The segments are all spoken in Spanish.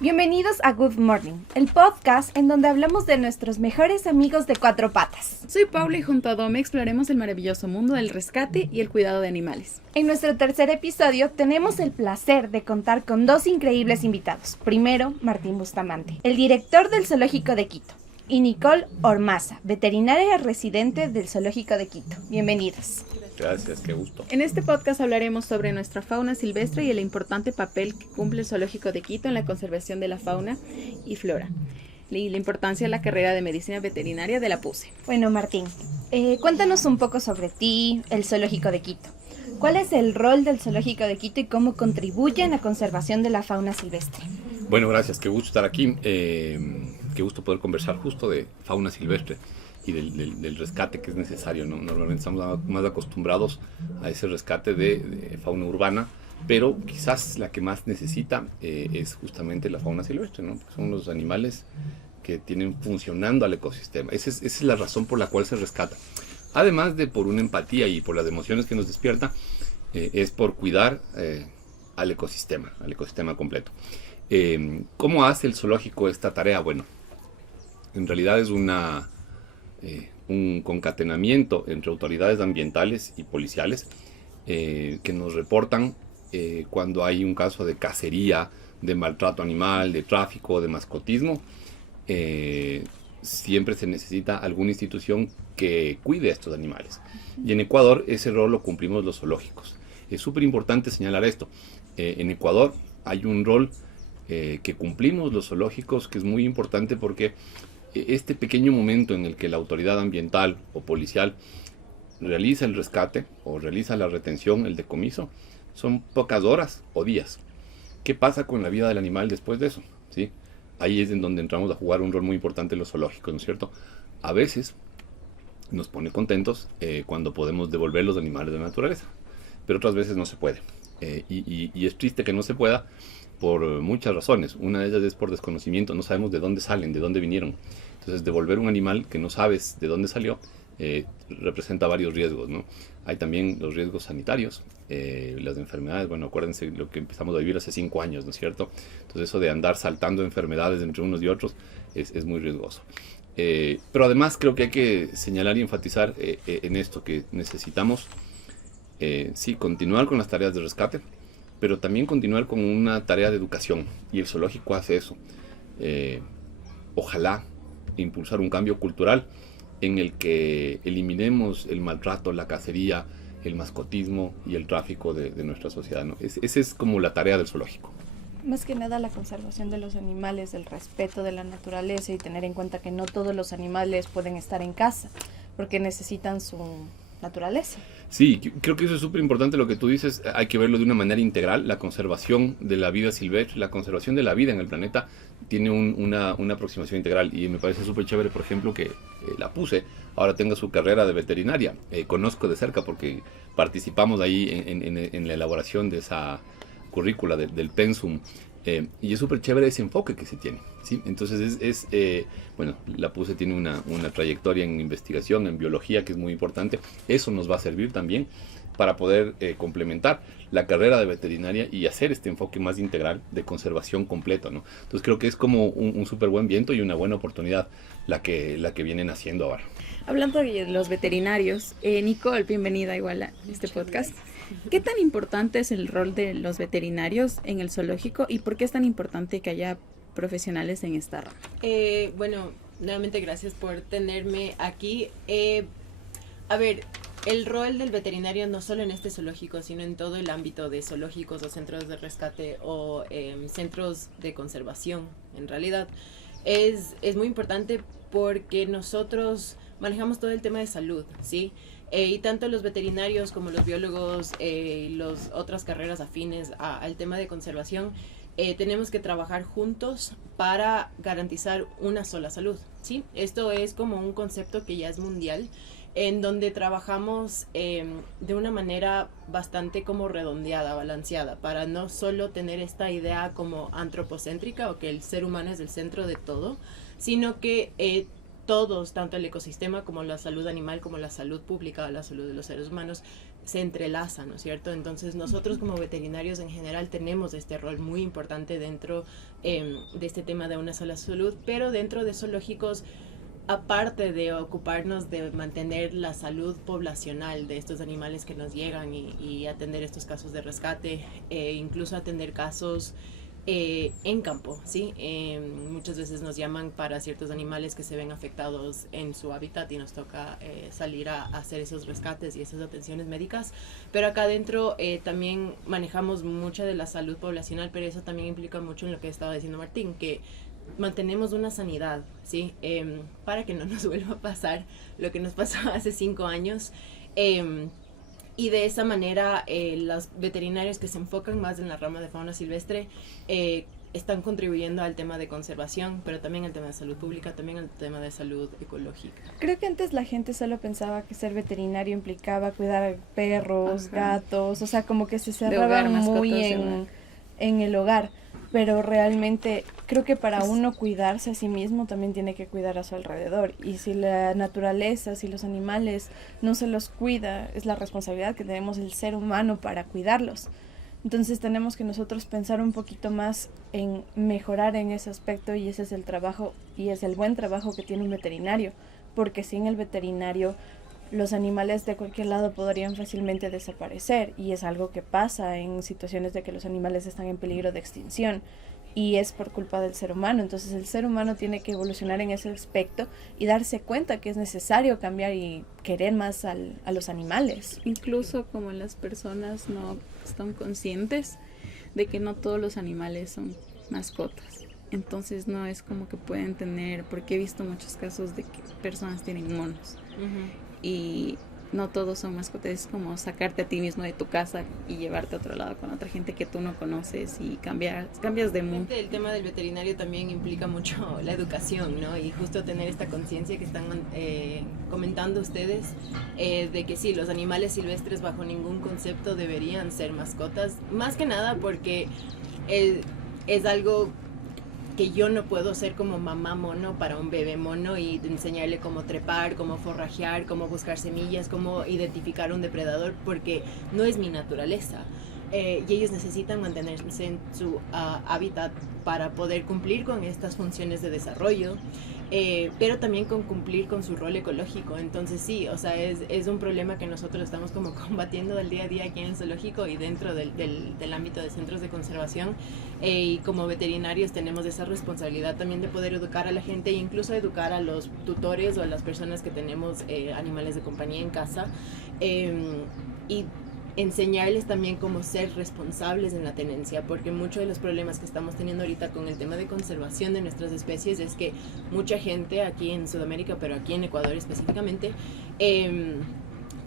Bienvenidos a Good Morning, el podcast en donde hablamos de nuestros mejores amigos de cuatro patas. Soy Paula y junto a Dome exploraremos el maravilloso mundo del rescate y el cuidado de animales. En nuestro tercer episodio tenemos el placer de contar con dos increíbles invitados. Primero, Martín Bustamante, el director del Zoológico de Quito, y Nicole Ormaza, veterinaria residente del Zoológico de Quito. Bienvenidos. Gracias, qué gusto. En este podcast hablaremos sobre nuestra fauna silvestre y el importante papel que cumple el Zoológico de Quito en la conservación de la fauna y flora, y la importancia de la carrera de medicina veterinaria de la PUCE. Bueno, Martín, cuéntanos un poco sobre ti, el Zoológico de Quito. ¿Cuál es el rol del Zoológico de Quito y cómo contribuye en la conservación de la fauna silvestre? Bueno, gracias, qué gusto estar aquí. Qué gusto poder conversar justo de fauna silvestre y del rescate que es necesario, ¿no? Normalmente estamos más acostumbrados a ese rescate de fauna urbana, pero quizás la que más necesita es justamente la fauna silvestre, ¿no? Porque son los animales que tienen funcionando al ecosistema. Esa es la razón por la cual se rescata. Además de por una empatía y por las emociones que nos despierta, es por cuidar al ecosistema completo. ¿Cómo hace el zoológico esta tarea? Bueno, en realidad es un concatenamiento entre autoridades ambientales y policiales que nos reportan cuando hay un caso de cacería, de maltrato animal, de tráfico, de mascotismo. Siempre se necesita alguna institución que cuide a estos animales. Y en Ecuador ese rol lo cumplimos los zoológicos. Es súper importante señalar esto. En Ecuador hay un rol que cumplimos los zoológicos que es muy importante porque este pequeño momento en el que la autoridad ambiental o policial realiza el rescate o realiza la retención, el decomiso, son pocas horas o días. ¿Qué pasa con la vida del animal después de eso? ¿Sí? Ahí es en donde entramos a jugar un rol muy importante en los zoológicos, ¿no es cierto? A veces nos pone contentos cuando podemos devolver los animales de la naturaleza, pero otras veces no se puede. Y es triste que no se pueda por muchas razones. Una de ellas es por desconocimiento, no sabemos de dónde salen, de dónde vinieron. Entonces, devolver un animal que no sabes de dónde salió representa varios riesgos, ¿no? Hay también los riesgos sanitarios, las enfermedades. Bueno, acuérdense lo que empezamos a vivir hace 5 años, ¿no es cierto? Entonces, eso de andar saltando enfermedades entre unos y otros es muy riesgoso. Pero además creo que hay que señalar y enfatizar en esto, que necesitamos, sí, continuar con las tareas de rescate, pero también continuar con una tarea de educación, y el zoológico hace eso. Ojalá impulsar un cambio cultural en el que eliminemos el maltrato, la cacería, el mascotismo y el tráfico de nuestra sociedad, ¿no? Esa es como la tarea del zoológico. Más que nada la conservación de los animales, el respeto de la naturaleza y tener en cuenta que no todos los animales pueden estar en casa porque necesitan su naturaleza. Sí, creo que eso es súper importante lo que tú dices. Hay que verlo de una manera integral. La conservación de la vida silvestre, la conservación de la vida en el planeta tiene una aproximación integral, y me parece súper chévere, por ejemplo, que la PUCE ahora tenga su carrera de veterinaria. Conozco de cerca porque participamos ahí en la elaboración de esa currícula del pensum. Y es súper chévere ese enfoque que se tiene, ¿sí? Entonces bueno, la PUCE tiene una trayectoria en investigación, en biología, que es muy importante. Eso nos va a servir también para poder complementar la carrera de veterinaria y hacer este enfoque más integral de conservación completo, ¿no? Entonces creo que es como un súper buen viento y una buena oportunidad la que vienen haciendo ahora. Hablando de los veterinarios, Nicole, bienvenida igual a este podcast. ¿Qué tan importante es el rol de los veterinarios en el zoológico y por qué es tan importante que haya profesionales en esta rama? Bueno, nuevamente gracias por tenerme aquí. A ver, el rol del veterinario no solo en este zoológico, sino en todo el ámbito de zoológicos o centros de rescate o centros de conservación, en realidad, es muy importante porque nosotros manejamos todo el tema de salud, ¿sí? Y tanto los veterinarios como los biólogos y las otras carreras afines al tema de conservación, tenemos que trabajar juntos para garantizar una sola salud, ¿sí? Esto es como un concepto que ya es mundial, en donde trabajamos de una manera bastante como redondeada, balanceada, para no solo tener esta idea como antropocéntrica o que el ser humano es el centro de todo, sino que todos, tanto el ecosistema como la salud animal, como la salud pública, la salud de los seres humanos, se entrelazan, ¿no es cierto? Entonces nosotros como veterinarios en general tenemos este rol muy importante dentro de este tema de una sola salud, pero dentro de zoológicos, aparte de ocuparnos de mantener la salud poblacional de estos animales que nos llegan y atender estos casos de rescate, incluso atender casos en campo, ¿sí? Muchas veces nos llaman para ciertos animales que se ven afectados en su hábitat y nos toca salir a hacer esos rescates y esas atenciones médicas, pero acá adentro también manejamos mucha de la salud poblacional, pero eso también implica mucho en lo que estaba diciendo Martín, que mantenemos una sanidad, ¿sí? Para que no nos vuelva a pasar lo que nos pasó hace 5 años. Y de esa manera los veterinarios que se enfocan más en la rama de fauna silvestre están contribuyendo al tema de conservación, pero también al tema de salud pública, también al tema de salud ecológica. Creo que antes la gente solo pensaba que ser veterinario implicaba cuidar perros, gatos, o sea, como que se cerraban muy en el hogar. Pero realmente creo que para uno cuidarse a sí mismo también tiene que cuidar a su alrededor. Y si la naturaleza, si los animales no se los cuida, es la responsabilidad que tenemos el ser humano para cuidarlos. Entonces tenemos que nosotros pensar un poquito más en mejorar en ese aspecto, y ese es el trabajo y es el buen trabajo que tiene un veterinario. Porque sin el veterinario los animales de cualquier lado podrían fácilmente desaparecer, y es algo que pasa en situaciones de que los animales están en peligro de extinción, y es por culpa del ser humano. Entonces el ser humano tiene que evolucionar en ese aspecto y darse cuenta que es necesario cambiar y querer más a los animales. Incluso como las personas no están conscientes de que no todos los animales son mascotas. Entonces no es como que pueden tener, porque he visto muchos casos de que personas tienen monos. Y no todos son mascotas, es como sacarte a ti mismo de tu casa y llevarte a otro lado con otra gente que tú no conoces y cambias de mundo. El tema del veterinario también implica mucho la educación, ¿no? Y justo tener esta conciencia que están comentando ustedes, de que sí, los animales silvestres bajo ningún concepto deberían ser mascotas, más que nada porque es algo que yo no puedo ser como mamá mono para un bebé mono y enseñarle cómo trepar, cómo forrajear, cómo buscar semillas, cómo identificar un depredador, porque no es mi naturaleza. Y ellos necesitan mantenerse en su hábitat para poder cumplir con estas funciones de desarrollo, pero también con cumplir con su rol ecológico. Entonces sí, o sea, es un problema que nosotros estamos como combatiendo del día a día aquí en el zoológico y dentro del ámbito de centros de conservación, y como veterinarios tenemos esa responsabilidad también de poder educar a la gente e incluso educar a los tutores o a las personas que tenemos animales de compañía en casa, y enseñarles también cómo ser responsables en la tenencia, porque muchos de los problemas que estamos teniendo ahorita con el tema de conservación de nuestras especies es que mucha gente aquí en Sudamérica, pero aquí en Ecuador específicamente,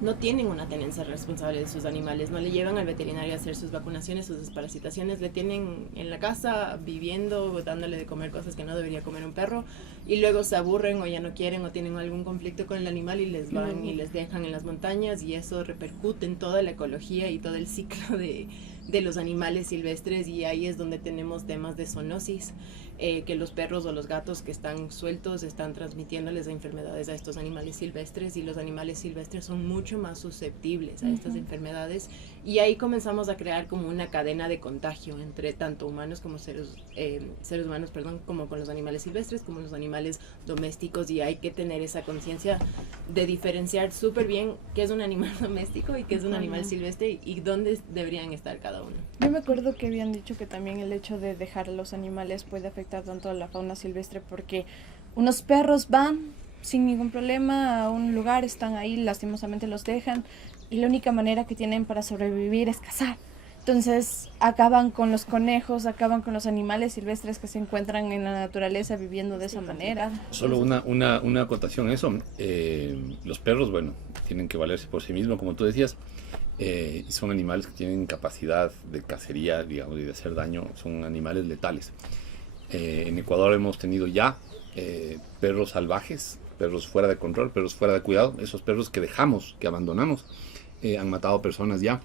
no tienen una tenencia responsable de sus animales, no le llevan al veterinario a hacer sus vacunaciones, sus desparasitaciones, le tienen en la casa viviendo, dándole de comer cosas que no debería comer un perro, y luego se aburren o ya no quieren o tienen algún conflicto con el animal y les van y les dejan en las montañas, y eso repercute en toda la ecología y todo el ciclo de los animales silvestres, y ahí es donde tenemos temas de zoonosis, que los perros o los gatos que están sueltos están transmitiéndoles enfermedades a estos animales silvestres, y los animales silvestres son mucho más susceptibles a estas enfermedades, y ahí comenzamos a crear como una cadena de contagio entre tanto humanos como seres humanos, como con los animales silvestres, como los animales domésticos, y hay que tener esa conciencia de diferenciar súper bien qué es un animal doméstico y qué es un animal silvestre y dónde deberían estar cada uno. Yo me acuerdo que habían dicho que también el hecho de dejar a los animales puede afectar tanto a la fauna silvestre, porque unos perros van sin ningún problema a un lugar, están ahí, lastimosamente los dejan, y la única manera que tienen para sobrevivir es cazar. Entonces acaban con los conejos, acaban con los animales silvestres que se encuentran en la naturaleza viviendo de esa manera. Solo una acotación a eso. Los perros, bueno, tienen que valerse por sí mismos, como tú decías. Son animales que tienen capacidad de cacería, digamos, y de hacer daño. Son animales letales. En Ecuador hemos tenido ya perros salvajes, perros fuera de control, perros fuera de cuidado. Esos perros que dejamos, que abandonamos, han matado personas ya.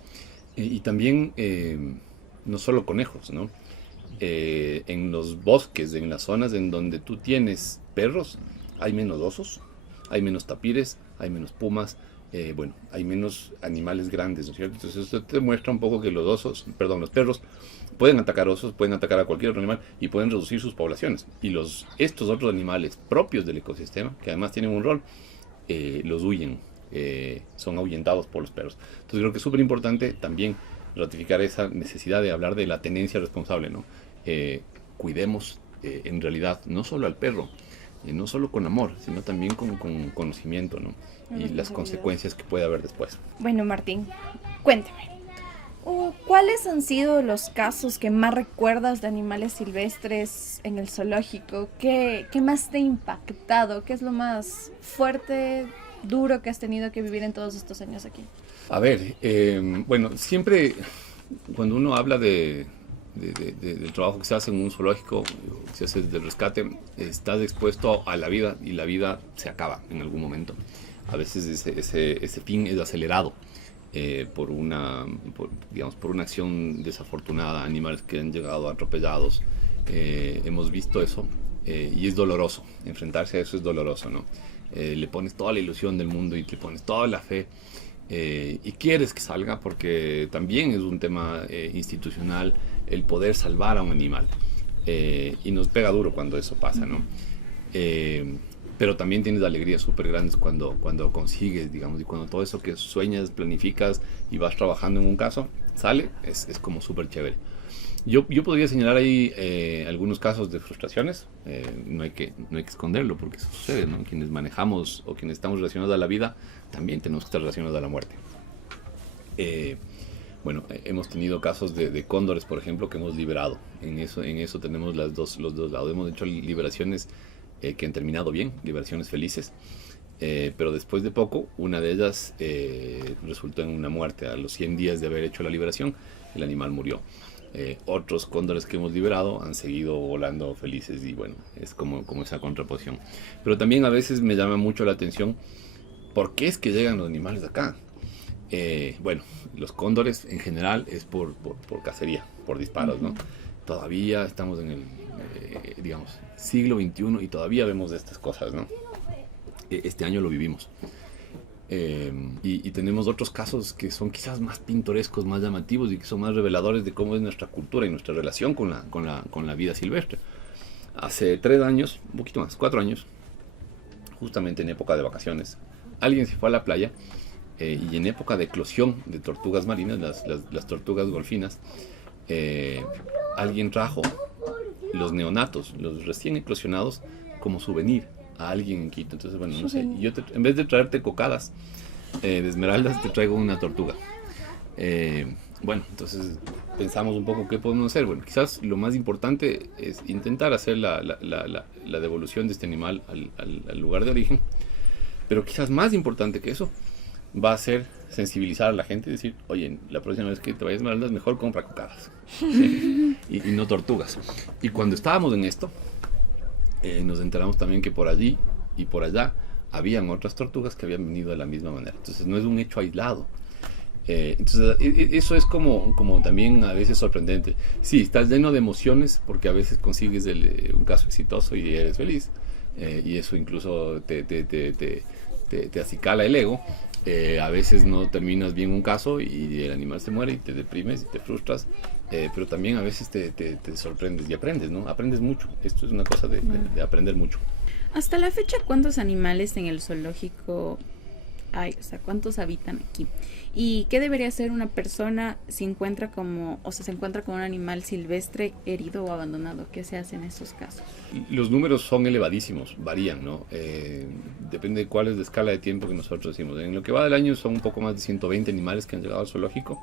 Y también no solo conejos, ¿no? En los bosques, en las zonas en donde tú tienes perros, hay menos osos, hay menos tapires, hay menos pumas, bueno, hay menos animales grandes, ¿no es cierto? Entonces esto te muestra un poco que los perros pueden atacar osos, pueden atacar a cualquier otro animal y pueden reducir sus poblaciones. Y estos otros animales propios del ecosistema, que además tienen un rol, los huyen, son ahuyentados por los perros. Entonces creo que es súper importante también ratificar esa necesidad de hablar de la tenencia responsable, ¿no? Cuidemos en realidad no solo al perro, no solo con amor, sino también con conocimiento, ¿no? Y las consecuencias que puede haber después. Bueno, Martín, cuéntame. ¿Cuáles han sido los casos que más recuerdas de animales silvestres en el zoológico? ¿Qué más te ha impactado? ¿Qué es lo más fuerte, duro que has tenido que vivir en todos estos años aquí? A ver, bueno, siempre cuando uno habla del trabajo que se hace en un zoológico, se hace de rescate, estás expuesto a la vida y la vida se acaba en algún momento. A veces ese fin es acelerado por una acción desafortunada, animales que han llegado atropellados. Hemos visto eso y es doloroso. Enfrentarse a eso es doloroso, ¿no? Le pones toda la ilusión del mundo y le pones toda la fe y quieres que salga porque también es un tema institucional el poder salvar a un animal y nos pega duro cuando eso pasa, ¿no? Pero también tienes alegrías súper grandes cuando consigues, digamos, y cuando todo eso que sueñas, planificas y vas trabajando en un caso, sale, es como súper chévere. Yo podría señalar ahí algunos casos de frustraciones, no hay que esconderlo porque eso sucede, ¿no? Quienes manejamos o quienes estamos relacionados a la vida, también tenemos que estar relacionados a la muerte. Bueno, hemos tenido casos de cóndores, por ejemplo, que hemos liberado. En eso tenemos los dos lados. Hemos hecho liberaciones que han terminado bien, liberaciones felices, pero después de poco, una de ellas resultó en una muerte. A los 100 días de haber hecho la liberación, el animal murió. Otros cóndores que hemos liberado han seguido volando felices y bueno, es como esa contraposición. Pero también a veces me llama mucho la atención, ¿por qué es que llegan los animales acá? Bueno, los cóndores en general es por cacería, por disparos, ¿no? Todavía estamos en el, digamos, siglo XXI y todavía vemos de estas cosas, ¿no? Este año lo vivimos. Y tenemos otros casos que son quizás más pintorescos, más llamativos y que son más reveladores de cómo es nuestra cultura y nuestra relación con la vida silvestre. Hace 3 años, un poquito más, 4 años, justamente en época de vacaciones, alguien se fue a la playa y en época de eclosión de tortugas marinas, las tortugas golfinas, alguien trajo los neonatos, los recién eclosionados, como souvenir a alguien en Quito. Entonces, bueno, no sé, yo en vez de traerte cocadas de esmeraldas, te traigo una tortuga. Bueno, entonces pensamos un poco qué podemos hacer. Bueno, quizás lo más importante es intentar hacer la devolución de este animal al lugar de origen, pero quizás más importante que eso va a ser sensibilizar a la gente y decir, oye, la próxima vez que te vayas a esmeraldas, mejor compra cocadas, ¿sí? y no tortugas. Y cuando estábamos en esto, nos enteramos también que por allí y por allá habían otras tortugas que habían venido de la misma manera. Entonces no es un hecho aislado. Entonces eso es como también a veces sorprendente. Sí, estás lleno de emociones porque a veces consigues un caso exitoso y eres feliz. Y eso incluso te acicala el ego. A veces no terminas bien un caso y el animal se muere y te deprimes y te frustras. Pero también a veces te sorprendes y aprendes, ¿no? Aprendes mucho. Esto es una cosa de aprender mucho. Hasta la fecha, ¿cuántos animales en el zoológico hay? O sea, ¿cuántos habitan aquí? ¿Y qué debería hacer una persona si se encuentra con un animal silvestre herido o abandonado? ¿Qué se hace en esos casos? Los números son elevadísimos, varían, ¿no? Depende de cuál es la escala de tiempo que nosotros decimos. En lo que va del año son un poco más de 120 animales que han llegado al zoológico.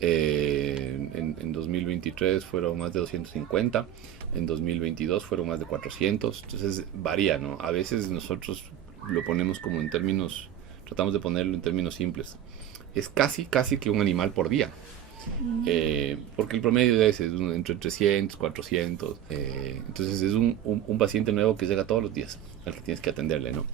En 2023 fueron más de 250, en 2022 fueron más de 400, entonces varía, ¿no? A veces nosotros lo ponemos como en términos, tratamos de ponerlo en términos simples. Es casi que un animal por día, porque el promedio de ese es entre 300, 400, entonces es un paciente nuevo que llega todos los días, al que tienes que atenderle, ¿no?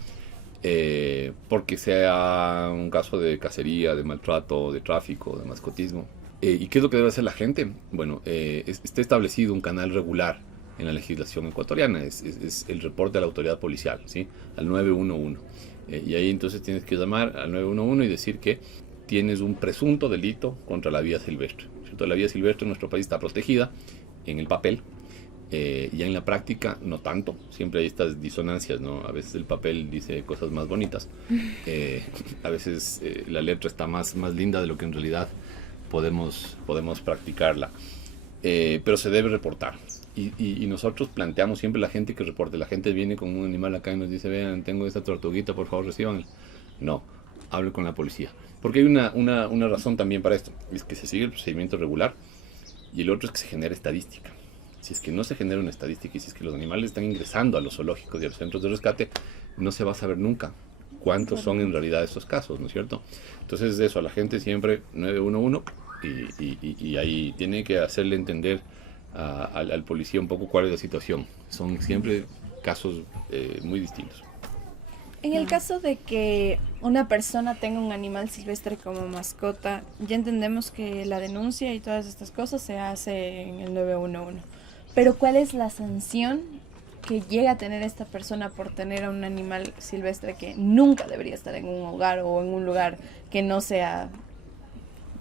Porque sea un caso de cacería, de maltrato, de tráfico, de mascotismo. ¿Y qué es lo que debe hacer la gente? Bueno, está establecido un canal regular en la legislación ecuatoriana, es el reporte a la autoridad policial, ¿sí? Al 911. Y ahí entonces tienes que llamar al 911 y decir que tienes un presunto delito contra la vida silvestre, ¿cierto? La vida silvestre en nuestro país está protegida en el papel, ya en la práctica no tanto, siempre hay estas disonancias, ¿no? A veces el papel dice cosas más bonitas, a veces la letra está más linda de lo que en realidad podemos practicarla, pero se debe reportar. Y nosotros planteamos siempre la gente que reporte. La gente viene con un animal acá y nos dice, vean, tengo esta tortuguita, por favor reciban. No, hable con la policía. Porque hay una razón también para esto, es que se sigue el procedimiento regular, y el otro es que se genera estadística. Si es que no se genera una estadística y si es que los animales están ingresando a los zoológicos y a los centros de rescate, no se va a saber nunca cuántos son en realidad esos casos, ¿no es cierto? Entonces eso, a la gente siempre 911 y ahí tiene que hacerle entender al policía un poco cuál es la situación. Son siempre casos muy distintos. En el caso de que una persona tenga un animal silvestre como mascota, ya entendemos que la denuncia y todas estas cosas se hace en el 911. Pero ¿cuál es la sanción que llega a tener esta persona por tener a un animal silvestre que nunca debería estar en un hogar o en un lugar que no sea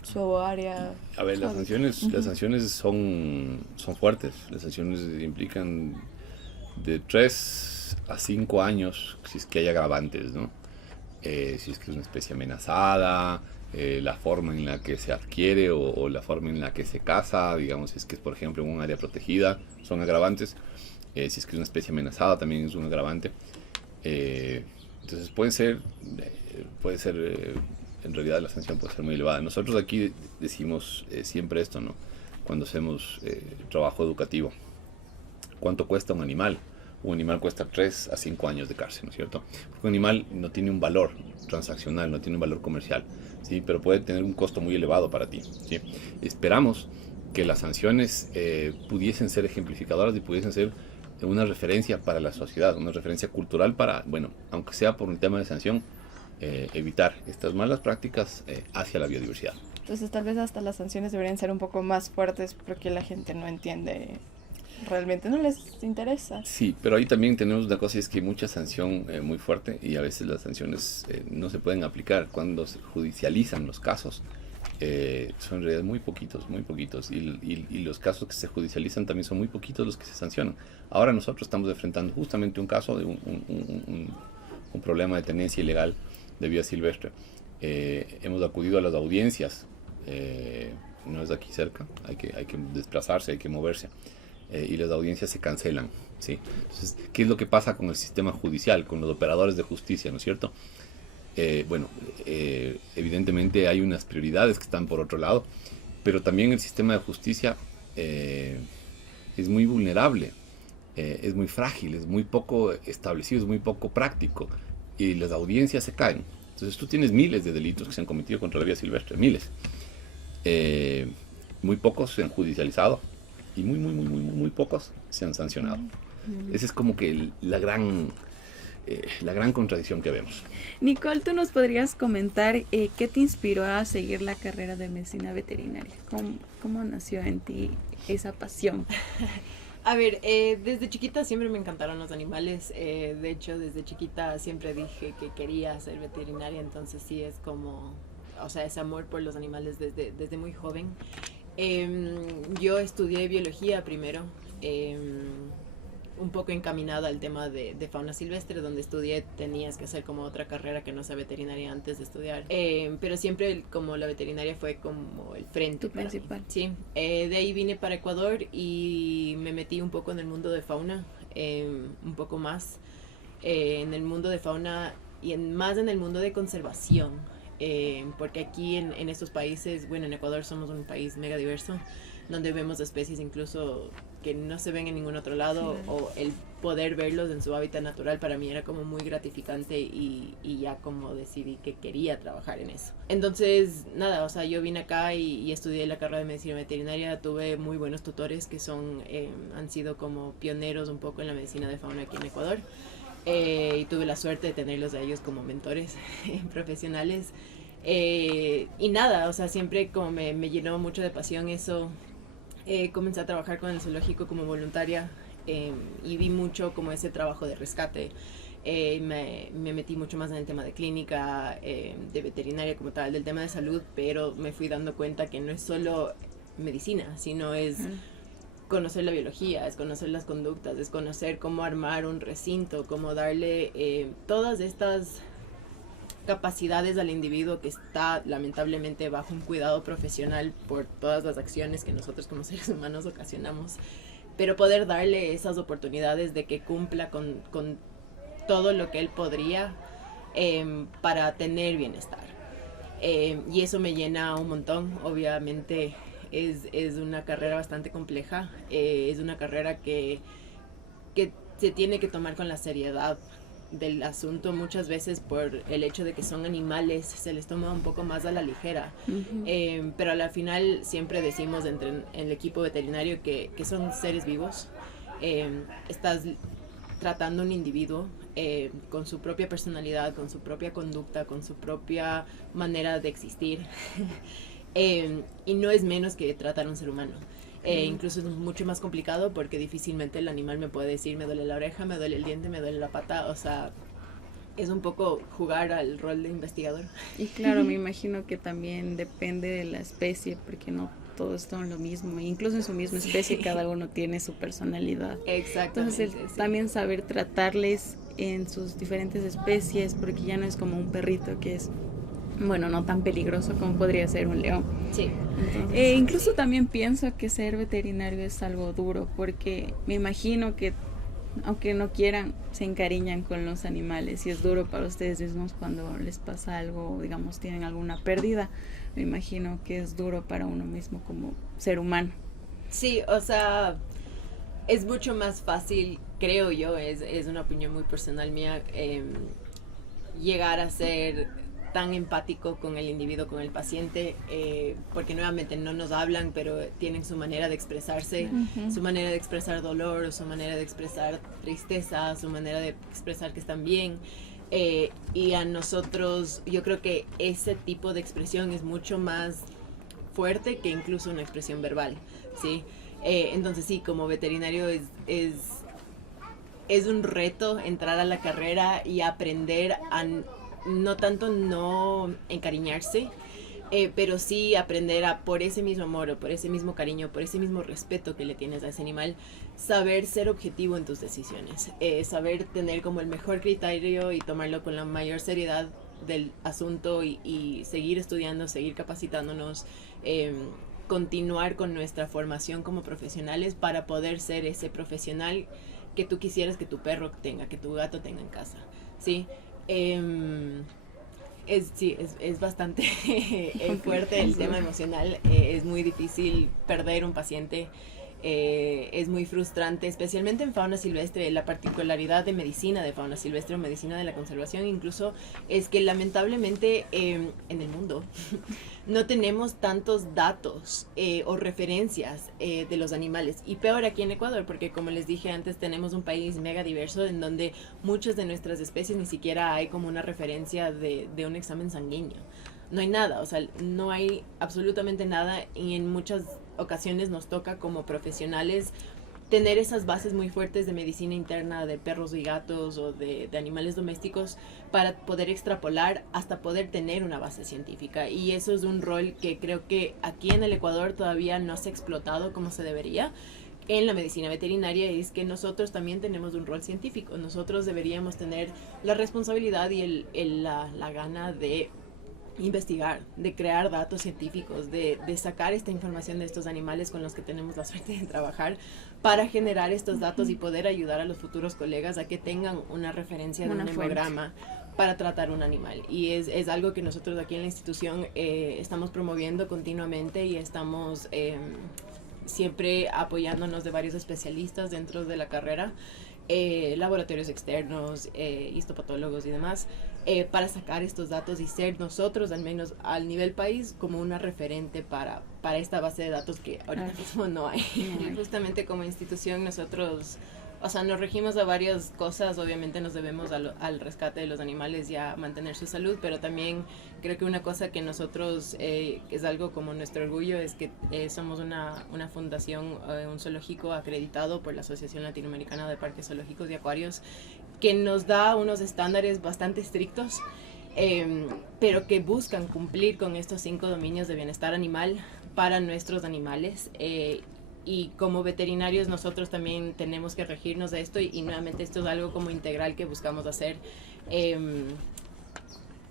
su área? A ver, las sanciones son fuertes. Las sanciones implican de 3 a 5 años si es que hay agravantes, ¿no? Si es que es una especie amenazada, la forma en la que se adquiere o la forma en la que se caza, digamos, si es que es, por ejemplo, en un área protegida, son agravantes. Si es que es una especie amenazada, también es un agravante. Entonces puede ser en realidad la sanción puede ser muy elevada. Nosotros aquí decimos siempre esto, ¿no? Cuando hacemos trabajo educativo. ¿Cuánto cuesta un animal? Un animal cuesta 3 a 5 años de cárcel, ¿no es cierto? Porque un animal no tiene un valor transaccional, no tiene un valor comercial, ¿sí? Pero puede tener un costo muy elevado para ti, ¿sí? Esperamos que las sanciones pudiesen ser ejemplificadoras y pudiesen ser una referencia para la sociedad, una referencia cultural para, bueno, aunque sea por un tema de sanción, evitar estas malas prácticas hacia la biodiversidad. Entonces tal vez hasta las sanciones deberían ser un poco más fuertes porque la gente no entiende, realmente no les interesa. Sí, pero ahí también tenemos una cosa, y es que hay mucha sanción muy fuerte y a veces las sanciones no se pueden aplicar. Cuando se judicializan los casos, son en realidad muy poquitos, y los casos que se judicializan también son muy poquitos los que se sancionan. Ahora nosotros estamos enfrentando justamente un caso de un problema de tenencia ilegal de vida silvestre. Hemos acudido a las audiencias, no es de aquí cerca, hay que desplazarse, hay que moverse, y las audiencias se cancelan, ¿sí? Entonces, ¿qué es lo que pasa con el sistema judicial, con los operadores de justicia, ¿no es cierto? Evidentemente hay unas prioridades que están por otro lado, pero también el sistema de justicia es muy vulnerable, es muy frágil, es muy poco establecido, es muy poco práctico, y las audiencias se caen. Entonces tú tienes miles de delitos que se han cometido contra la vida silvestre, miles. Muy pocos se han judicializado y muy pocos se han sancionado. Esa es como que la gran contradicción que vemos. Nicole, ¿tú nos podrías comentar qué te inspiró a seguir la carrera de medicina veterinaria? ¿Cómo nació en ti esa pasión? A ver, desde chiquita siempre me encantaron los animales. De hecho, desde chiquita siempre dije que quería ser veterinaria, entonces sí es como, o sea, ese amor por los animales desde muy joven. Yo estudié biología primero, un poco encaminada al tema de fauna silvestre. Donde estudié tenías que hacer como otra carrera que no sea veterinaria antes de estudiar, pero siempre como la veterinaria fue como el frente principal. Mí. Sí, de ahí vine para Ecuador y me metí un poco en el mundo de fauna, un poco más en el mundo de fauna y más en el mundo de conservación, porque aquí en estos países, bueno, en Ecuador somos un país mega diverso, donde vemos especies incluso que no se ven en ningún otro lado, sí. O el poder verlos en su hábitat natural para mí era como muy gratificante y ya como decidí que quería trabajar en eso. Entonces, nada, o sea, yo vine acá y estudié la carrera de medicina veterinaria, tuve muy buenos tutores que han sido como pioneros un poco en la medicina de fauna aquí en Ecuador, y tuve la suerte de tenerlos a ellos como mentores profesionales. Y nada, o sea, siempre como me llenó mucho de pasión eso. Comencé a trabajar con el zoológico como voluntaria, y vi mucho como ese trabajo de rescate, Me metí mucho más en el tema de clínica, de veterinaria como tal, del tema de salud, pero me fui dando cuenta que no es solo medicina, sino es conocer la biología, es conocer las conductas, es conocer cómo armar un recinto, cómo darle todas estas capacidades al individuo que está lamentablemente bajo un cuidado profesional por todas las acciones que nosotros como seres humanos ocasionamos, pero poder darle esas oportunidades de que cumpla con todo lo que él podría para tener bienestar. Y eso me llena un montón. Obviamente es una carrera bastante compleja, es una carrera que se tiene que tomar con la seriedad del asunto. Muchas veces por el hecho de que son animales se les toma un poco más a la ligera, pero al final siempre decimos entre el equipo veterinario que son seres vivos. Estás tratando un individuo con su propia personalidad, con su propia conducta, con su propia manera de existir. Y no es menos que tratar a un ser humano. Incluso es mucho más complicado porque difícilmente el animal me puede decir me duele la oreja, me duele el diente, me duele la pata. O sea, es un poco jugar al rol de investigador. Y claro, me imagino que también depende de la especie, porque no todos son lo mismo. Incluso en su misma especie cada uno tiene su personalidad. Exactamente. Entonces también saber tratarles en sus diferentes especies, porque ya no es como un perrito que es, bueno, no tan peligroso como podría ser un león. Sí. Entonces, incluso también pienso que ser veterinario es algo duro, porque me imagino que aunque no quieran, se encariñan con los animales y es duro para ustedes mismos cuando les pasa algo, digamos, tienen alguna pérdida. Me imagino que es duro para uno mismo como ser humano. Sí, o sea, es mucho más fácil, creo yo, es una opinión muy personal mía, llegar a ser tan empático con el individuo, con el paciente, porque nuevamente no nos hablan, pero tienen su manera de expresarse, su manera de expresar dolor, su manera de expresar tristeza, su manera de expresar que están bien. Y a nosotros, yo creo que ese tipo de expresión es mucho más fuerte que incluso una expresión verbal, ¿sí? Entonces sí, como veterinario es un reto entrar a la carrera y aprender a no tanto no encariñarse, pero sí aprender a, por ese mismo amor, o por ese mismo cariño, por ese mismo respeto que le tienes a ese animal, saber ser objetivo en tus decisiones, saber tener como el mejor criterio y tomarlo con la mayor seriedad del asunto y seguir estudiando, seguir capacitándonos, continuar con nuestra formación como profesionales para poder ser ese profesional que tú quisieras que tu perro tenga, que tu gato tenga en casa, ¿sí? Es bastante fuerte el tema emocional, es muy difícil perder un paciente, es muy frustrante, especialmente en fauna silvestre. La particularidad de medicina de fauna silvestre o medicina de la conservación incluso es que lamentablemente en el mundo no tenemos tantos datos o referencias de los animales, y peor aquí en Ecuador, porque como les dije antes, tenemos un país mega diverso en donde muchas de nuestras especies ni siquiera hay como una referencia de un examen sanguíneo. No hay nada, o sea, no hay absolutamente nada, y en muchas ocasiones nos toca como profesionales tener esas bases muy fuertes de medicina interna de perros y gatos o de animales domésticos para poder extrapolar hasta poder tener una base científica. Y eso es un rol que creo que aquí en el Ecuador todavía no se ha explotado como se debería en la medicina veterinaria, es que nosotros también tenemos un rol científico. Nosotros deberíamos tener la responsabilidad y la gana de investigar, de crear datos científicos, de sacar esta información de estos animales con los que tenemos la suerte de trabajar para generar estos datos y poder ayudar a los futuros colegas a que tengan una referencia de un hemograma para tratar un animal. Y es algo que nosotros aquí en la institución estamos promoviendo continuamente y estamos siempre apoyándonos de varios especialistas dentro de la carrera, laboratorios externos, histopatólogos y demás, para sacar estos datos y ser nosotros, al menos al nivel país, como una referente para esta base de datos que ahorita mismo no hay. Y justamente como institución nosotros o sea, nos regimos a varias cosas, obviamente nos debemos al rescate de los animales y a mantener su salud, pero también creo que una cosa que nosotros, que es algo como nuestro orgullo, es que somos una fundación, un zoológico acreditado por la Asociación Latinoamericana de Parques Zoológicos y Acuarios, que nos da unos estándares bastante estrictos, pero que buscan cumplir con estos 5 dominios de bienestar animal para nuestros animales. Y como veterinarios nosotros también tenemos que regirnos de esto y nuevamente esto es algo como integral que buscamos hacer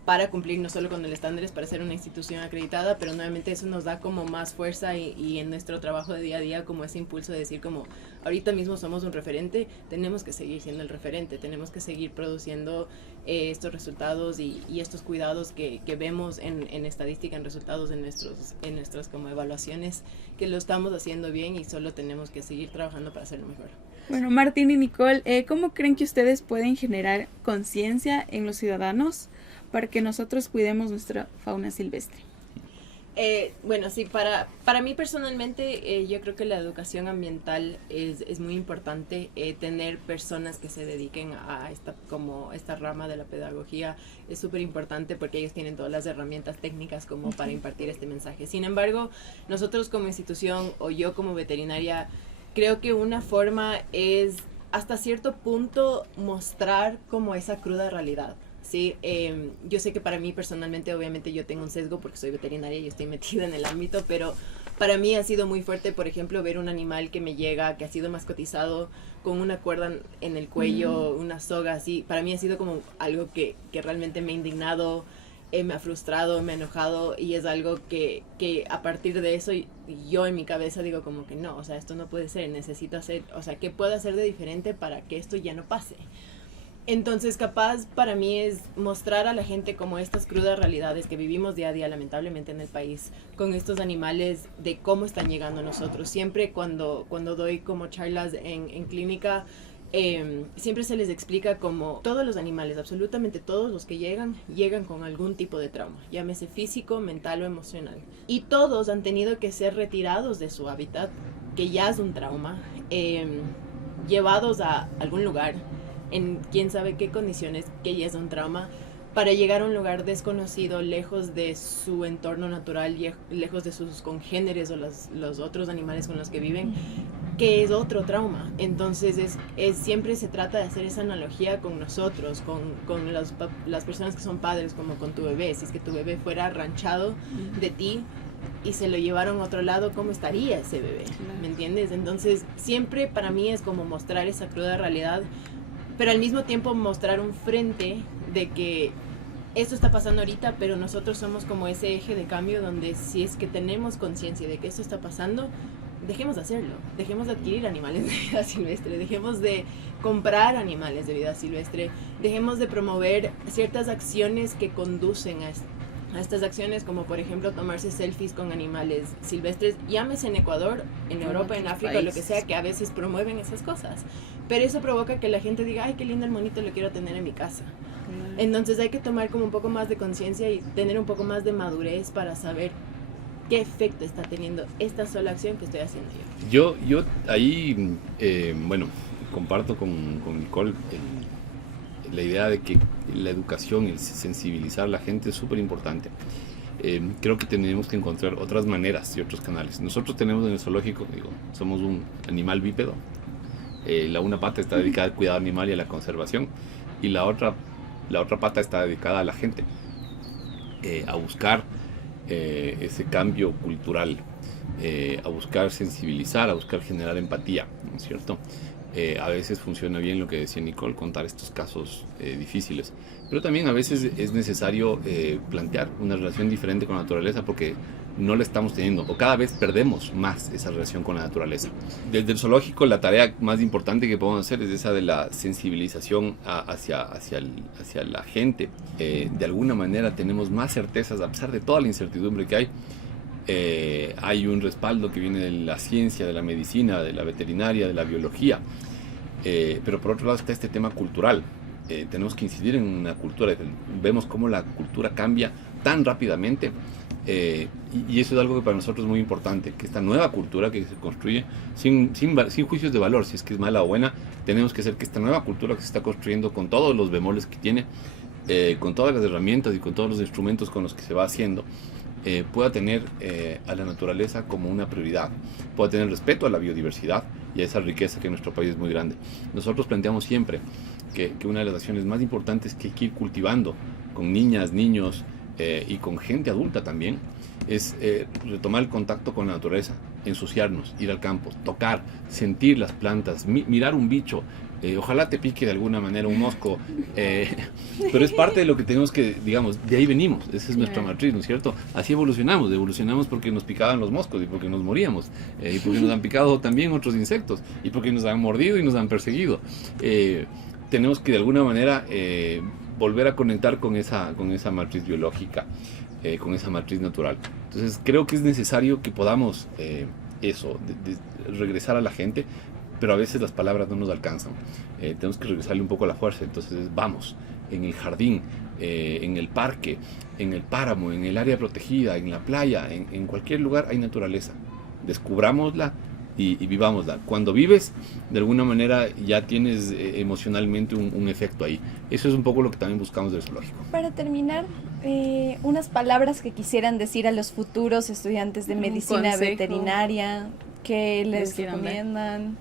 para cumplir no solo con el estándar, para ser una institución acreditada, pero nuevamente eso nos da como más fuerza y en nuestro trabajo de día a día como ese impulso de decir como ahorita mismo somos un referente, tenemos que seguir siendo el referente, tenemos que seguir produciendo estos resultados y estos cuidados que vemos en estadística, en resultados, en nuestras como evaluaciones, que lo estamos haciendo bien y solo tenemos que seguir trabajando para hacerlo mejor. Bueno, Martín y Nicole, ¿cómo creen que ustedes pueden generar conciencia en los ciudadanos para que nosotros cuidemos nuestra fauna silvestre? Bueno, sí, para mí personalmente yo creo que la educación ambiental es muy importante, tener personas que se dediquen a esta rama de la pedagogía es súper importante porque ellos tienen todas las herramientas técnicas como para impartir este mensaje. Sin embargo, nosotros como institución o yo como veterinaria, creo que una forma es hasta cierto punto mostrar como esa cruda realidad. Sí, yo sé que para mí personalmente, obviamente yo tengo un sesgo porque soy veterinaria y estoy metida en el ámbito, pero para mí ha sido muy fuerte, por ejemplo, ver un animal que me llega, que ha sido mascotizado con una cuerda en el cuello, una soga así. Para mí ha sido como algo que realmente me ha indignado, me ha frustrado, me ha enojado y es algo que a partir de eso yo en mi cabeza digo como que no, o sea, esto no puede ser, necesito hacer, o sea, ¿qué puedo hacer de diferente para que esto ya no pase? Entonces, capaz para mí es mostrar a la gente como estas crudas realidades que vivimos día a día, lamentablemente, en el país, con estos animales, de cómo están llegando a nosotros. Siempre cuando doy como charlas en clínica, siempre se les explica como todos los animales, absolutamente todos los que llegan con algún tipo de trauma, llámese físico, mental o emocional. Y todos han tenido que ser retirados de su hábitat, que ya es un trauma, llevados a algún lugar, en quién sabe qué condiciones, que ya es un trauma, para llegar a un lugar desconocido, lejos de su entorno natural, lejos de sus congéneres o los otros animales con los que viven, que es otro trauma. Entonces siempre se trata de hacer esa analogía con nosotros, con las personas que son padres, como con tu bebé. Si es que tu bebé fuera arranchado de ti y se lo llevaron a otro lado, ¿cómo estaría ese bebé? ¿Me entiendes? Entonces siempre para mí es como mostrar esa cruda realidad, pero al mismo tiempo mostrar un frente de que esto está pasando ahorita, pero nosotros somos como ese eje de cambio donde si es que tenemos conciencia de que esto está pasando, dejemos de hacerlo, dejemos de adquirir animales de vida silvestre, dejemos de comprar animales de vida silvestre, dejemos de promover ciertas acciones que conducen a estas acciones, como por ejemplo tomarse selfies con animales silvestres, llámese en Ecuador, en Europa, en África, lo que sea, que a veces promueven esas cosas. Pero eso provoca que la gente diga, ay, qué lindo el monito, lo quiero tener en mi casa. Entonces hay que tomar como un poco más de conciencia y tener un poco más de madurez para saber qué efecto está teniendo esta sola acción que estoy haciendo yo. Yo ahí, bueno, comparto con Nicole la idea de que la educación, el sensibilizar a la gente es súper importante. Creo que tenemos que encontrar otras maneras y otros canales. Nosotros tenemos en el zoológico, somos un animal bípedo. Una pata está dedicada al cuidado animal y a la conservación, y la otra pata está dedicada a la gente, a buscar ese cambio cultural, a buscar sensibilizar, a buscar generar empatía, ¿no es cierto? A veces funciona bien lo que decía Nicole, contar estos casos difíciles, pero también a veces es necesario plantear una relación diferente con la naturaleza porque no la estamos teniendo, o cada vez perdemos más esa relación con la naturaleza. Desde el zoológico la tarea más importante que podemos hacer es esa de la sensibilización hacia la gente. De alguna manera tenemos más certezas, a pesar de toda la incertidumbre que hay un respaldo que viene de la ciencia, de la medicina, de la veterinaria, de la biología, pero por otro lado está este tema cultural. Tenemos que incidir en una cultura. Vemos cómo la cultura cambia tan rápidamente Y eso es algo que para nosotros es muy importante, que esta nueva cultura que se construye sin juicios de valor, si es que es mala o buena, tenemos que hacer que esta nueva cultura que se está construyendo con todos los bemoles que tiene, con todas las herramientas y con todos los instrumentos con los que se va haciendo, pueda tener a la naturaleza como una prioridad, pueda tener respeto a la biodiversidad y a esa riqueza que en nuestro país es muy grande. Nosotros planteamos siempre que una de las acciones más importantes que hay que ir cultivando con niñas, niños y con gente adulta también, es retomar el contacto con la naturaleza, ensuciarnos, ir al campo, tocar, sentir las plantas, mirar un bicho. Ojalá te pique de alguna manera un mosco, pero es parte de lo que tenemos que, digamos, de ahí venimos, esa es nuestra matriz, ¿no es cierto? Así evolucionamos porque nos picaban los moscos y porque nos moríamos, y porque nos han picado también otros insectos, y porque nos han mordido y nos han perseguido. Tenemos que de alguna manera volver a conectar con esa matriz biológica, con esa matriz natural. Entonces creo que es necesario que podamos regresar a la gente, pero a veces las palabras no nos alcanzan. Tenemos que regresarle un poco la fuerza. Entonces vamos, en el jardín, en el parque, en el páramo, en el área protegida, en la playa, en cualquier lugar hay naturaleza. Descubrámosla y vivámosla. Cuando vives, de alguna manera ya tienes emocionalmente un efecto ahí. Eso es un poco lo que también buscamos del zoológico. Para terminar, unas palabras que quisieran decir a los futuros estudiantes de medicina veterinaria, que les recomiendan.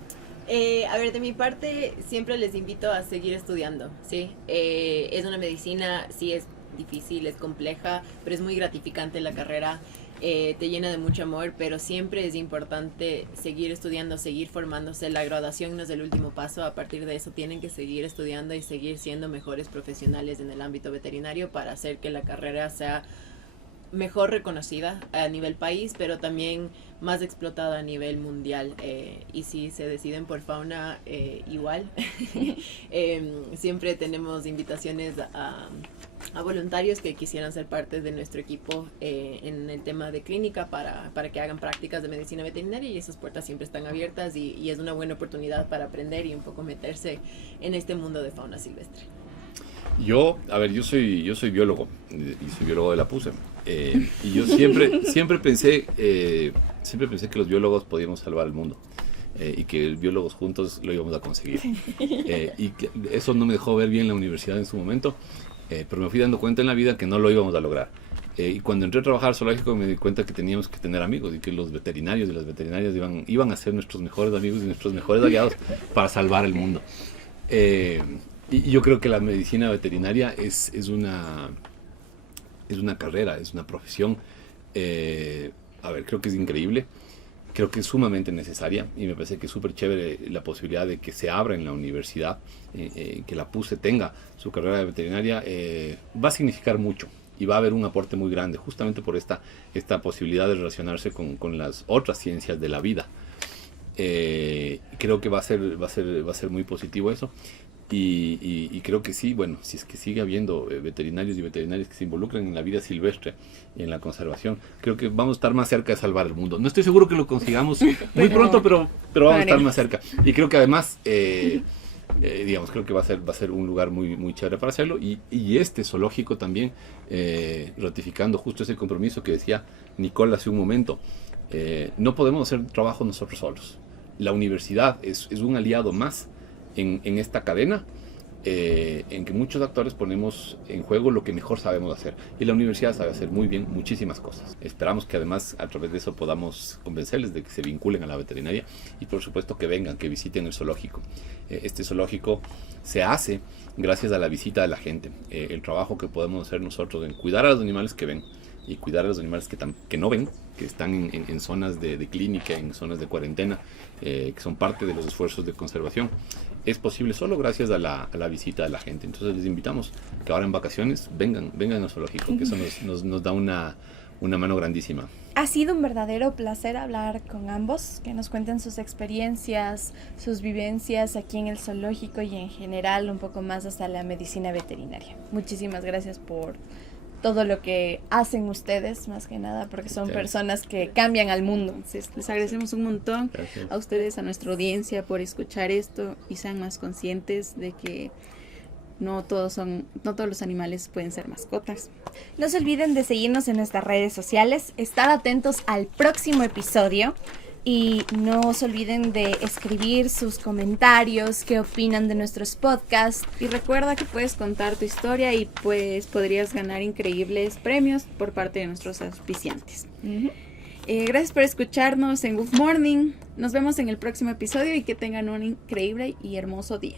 A ver, de mi parte, siempre les invito a seguir estudiando, ¿sí? Es una medicina, sí es difícil, es compleja, pero es muy gratificante la carrera. Te llena de mucho amor, pero siempre es importante seguir estudiando, seguir formándose. La graduación no es el último paso. A partir de eso tienen que seguir estudiando y seguir siendo mejores profesionales en el ámbito veterinario para hacer que la carrera sea mejor reconocida a nivel país, pero también más explotada a nivel mundial. Y si se deciden por fauna, igual. Siempre tenemos invitaciones a voluntarios que quisieran ser parte de nuestro equipo en el tema de clínica para que hagan prácticas de medicina veterinaria, y esas puertas siempre están abiertas y es una buena oportunidad para aprender y un poco meterse en este mundo de fauna silvestre. Yo soy biólogo y soy biólogo de la PUCE, y yo siempre pensé que los biólogos podíamos salvar el mundo. Y que biólogos juntos lo íbamos a conseguir. Y que eso no me dejó ver bien la universidad en su momento, pero me fui dando cuenta en la vida que no lo íbamos a lograr. Y cuando entré a trabajar al zoológico me di cuenta que teníamos que tener amigos y que los veterinarios y las veterinarias iban a ser nuestros mejores amigos y nuestros mejores aliados para salvar el mundo. Y yo creo que la medicina veterinaria es una carrera, es una profesión. Creo que es increíble. Creo que es sumamente necesaria y me parece que es súper chévere la posibilidad de que se abra en la universidad, que la PUCE tenga su carrera de veterinaria. Va a significar mucho y va a haber un aporte muy grande justamente por esta posibilidad de relacionarse con las otras ciencias de la vida. Creo que va a ser muy positivo eso. Y creo que sí, bueno, si es que sigue habiendo veterinarios y veterinarias que se involucran en la vida silvestre y en la conservación, creo que vamos a estar más cerca de salvar el mundo. No estoy seguro que lo consigamos muy pronto, pero vamos a estar más cerca. Y creo que además, creo que va a ser un lugar muy, muy chévere para hacerlo. Y este zoológico también, ratificando justo ese compromiso que decía Nicole hace un momento, no podemos hacer trabajo nosotros solos. La universidad es un aliado más en esta cadena, en que muchos actores ponemos en juego lo que mejor sabemos hacer, y la universidad sabe hacer muy bien muchísimas cosas. Esperamos que además a través de eso podamos convencerles de que se vinculen a la veterinaria y por supuesto que vengan, que visiten el zoológico. Este zoológico se hace gracias a la visita de la gente, el trabajo que podemos hacer nosotros en cuidar a los animales que ven y cuidar a los animales que no ven, que están en zonas de clínica, en zonas de cuarentena, que son parte de los esfuerzos de conservación. Es posible solo gracias a la visita de la gente. Entonces les invitamos que ahora en vacaciones vengan al zoológico, que eso nos da una mano grandísima. Ha sido un verdadero placer hablar con ambos, que nos cuenten sus experiencias, sus vivencias aquí en el zoológico y en general un poco más hasta la medicina veterinaria. Muchísimas gracias por todo lo que hacen ustedes, más que nada, porque son personas que cambian al mundo. Les agradecemos un montón. Gracias a ustedes, a nuestra audiencia, por escuchar esto y sean más conscientes de que no todos los animales pueden ser mascotas. No se olviden de seguirnos en nuestras redes sociales, estar atentos al próximo episodio y no se olviden de escribir sus comentarios, qué opinan de nuestros podcasts. Y recuerda que puedes contar tu historia y pues podrías ganar increíbles premios por parte de nuestros auspiciantes. Gracias por escucharnos en Good Morning. Nos vemos en el próximo episodio y que tengan un increíble y hermoso día.